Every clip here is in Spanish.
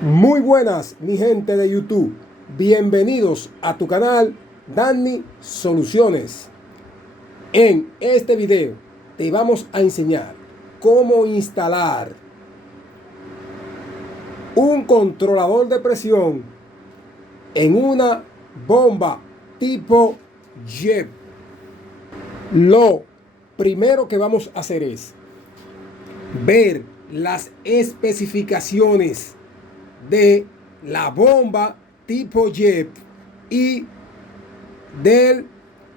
Muy buenas, mi gente de YouTube. Bienvenidos a tu canal Danny Soluciones. En este video te vamos a enseñar cómo instalar un controlador de presión en una bomba tipo jet. Lo primero que vamos a hacer es ver las especificaciones de la bomba tipo jet y del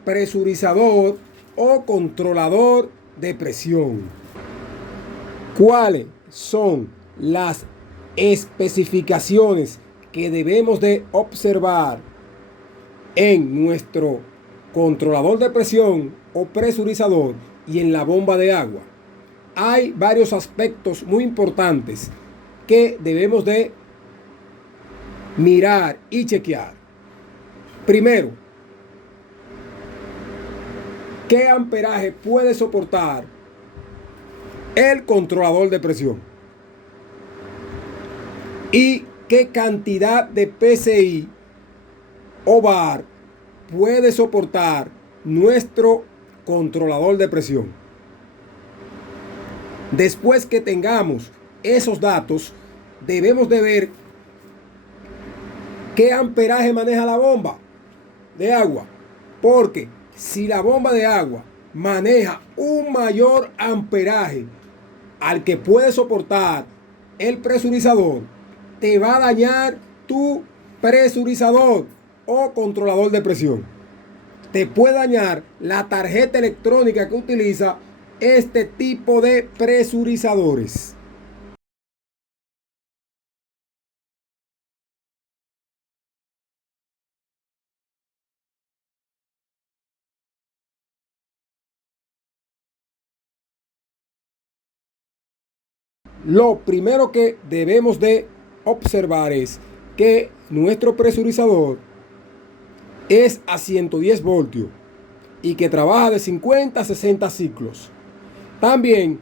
presurizador o controlador de presión. ¿Cuáles son las especificaciones que debemos de observar en nuestro controlador de presión o presurizador y en la bomba de agua? Hay varios aspectos muy importantes que debemos de mirar y chequear. Primero, ¿qué amperaje puede soportar el controlador de presión? ¿Y qué cantidad de PSI o bar puede soportar nuestro controlador de presión? Después que tengamos esos datos, debemos de ver qué amperaje maneja la bomba de agua, porque si la bomba de agua maneja un mayor amperaje al que puede soportar el presurizador, te va a dañar tu presurizador o controlador de presión. Te puede dañar la tarjeta electrónica que utiliza este tipo de presurizadores. Lo primero que debemos de observar es que nuestro presurizador es a 110 voltios y que trabaja de 50 a 60 ciclos. También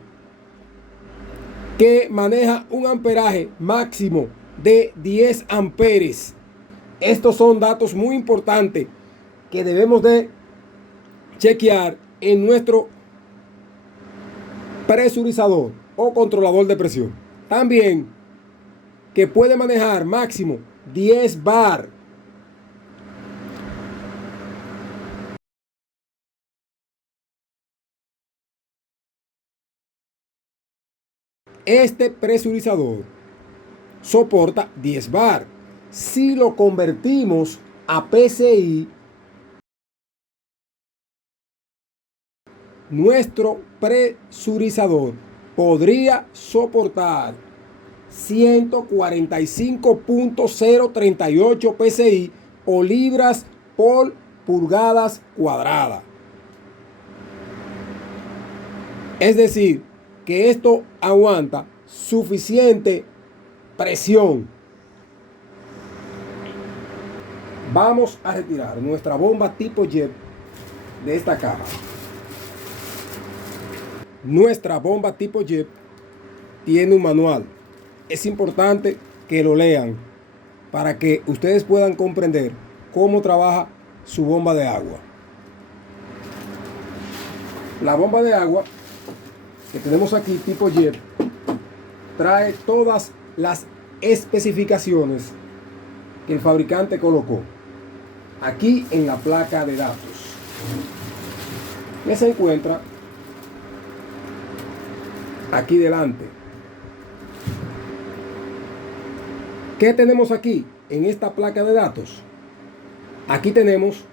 que maneja un amperaje máximo de 10 amperes. Estos son datos muy importantes que debemos de chequear en nuestro presurizador o controlador de presión. También que puede manejar máximo 10 bar. Este presurizador soporta 10 bar. Si lo convertimos a PSI, nuestro presurizador podría soportar 145.038 PSI o libras por pulgadas cuadradas. Es decir, que esto aguanta suficiente presión. Vamos a retirar nuestra bomba tipo jet de esta caja. Nuestra bomba tipo jet tiene un manual. Es importante que lo lean para que ustedes puedan comprender cómo trabaja su bomba de agua. La bomba de agua que tenemos aquí tipo jet trae todas las especificaciones que el fabricante colocó aquí en la placa de datos, que se encuentra aquí delante. ¿Qué tenemos aquí en esta placa de datos? Aquí tenemos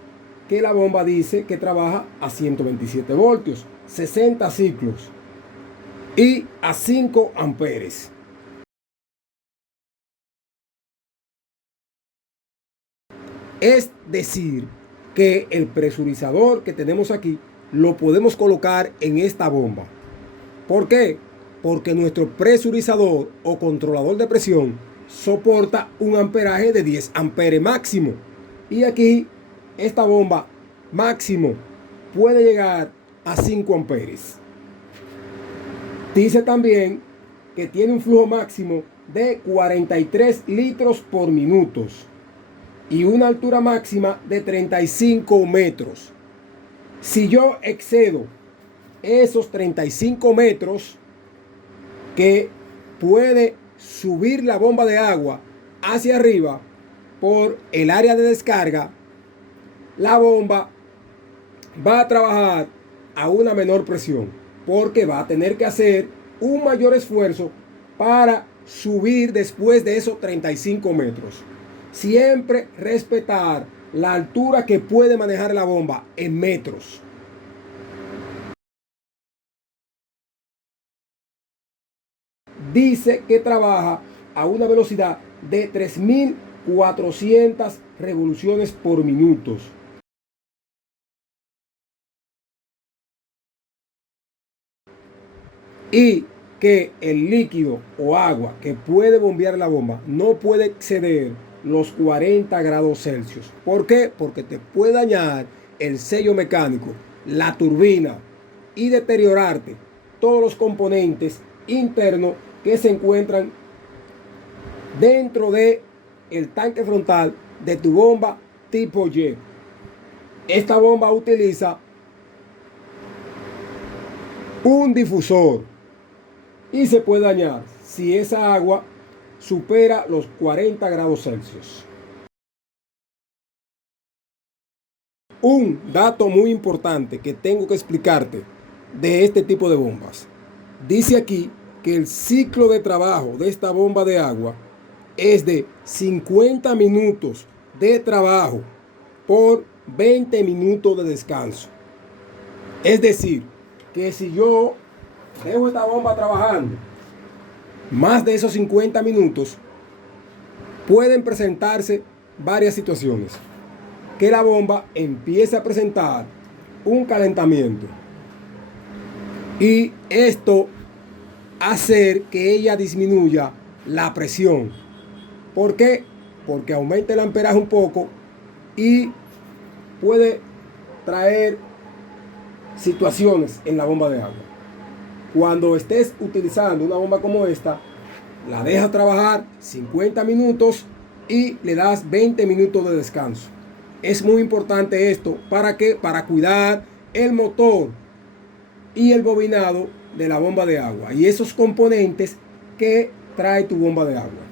que la bomba dice que trabaja a 127 voltios, 60 ciclos y a 5 amperes. Es decir, que el presurizador que tenemos aquí lo podemos colocar en esta bomba. ¿Por qué? Porque nuestro presurizador o controlador de presión soporta un amperaje de 10 amperes máximo. Y aquí esta bomba máximo puede llegar a 5 amperes. Dice también que tiene un flujo máximo de 43 litros por minuto y una altura máxima de 35 metros. Si yo excedo esos 35 metros que puede subir la bomba de agua hacia arriba por el área de descarga, la bomba va a trabajar a una menor presión porque va a tener que hacer un mayor esfuerzo para subir después de esos 35 metros. Siempre respetar la altura que puede manejar la bomba en metros. Dice que trabaja a una velocidad de 3400 revoluciones por minuto. Y que el líquido o agua que puede bombear la bomba no puede exceder los 40 grados Celsius. ¿Por qué? Porque te puede dañar el sello mecánico, la turbina y deteriorarte todos los componentes internos que se encuentran dentro de el tanque frontal de tu bomba tipo Y. Esta bomba utiliza un difusor y se puede dañar si esa agua supera los 40 grados Celsius. Un dato muy importante que tengo que explicarte de este tipo de bombas. Dice aquí que el ciclo de trabajo de esta bomba de agua es de 50 minutos de trabajo por 20 minutos de descanso. Es decir, que si yo dejo esta bomba trabajando más de esos 50 minutos, pueden presentarse varias situaciones. Que la bomba empiece a presentar un calentamiento y esto hacer que ella disminuya la presión. ¿Por qué? Porque aumenta el amperaje un poco y puede traer situaciones en la bomba de agua. Cuando estés utilizando una bomba como esta, la dejas trabajar 50 minutos y le das 20 minutos de descanso. Es muy importante esto. ¿Para qué? Para cuidar el motor y el bobinado de la bomba de agua y esos componentes que trae tu bomba de agua.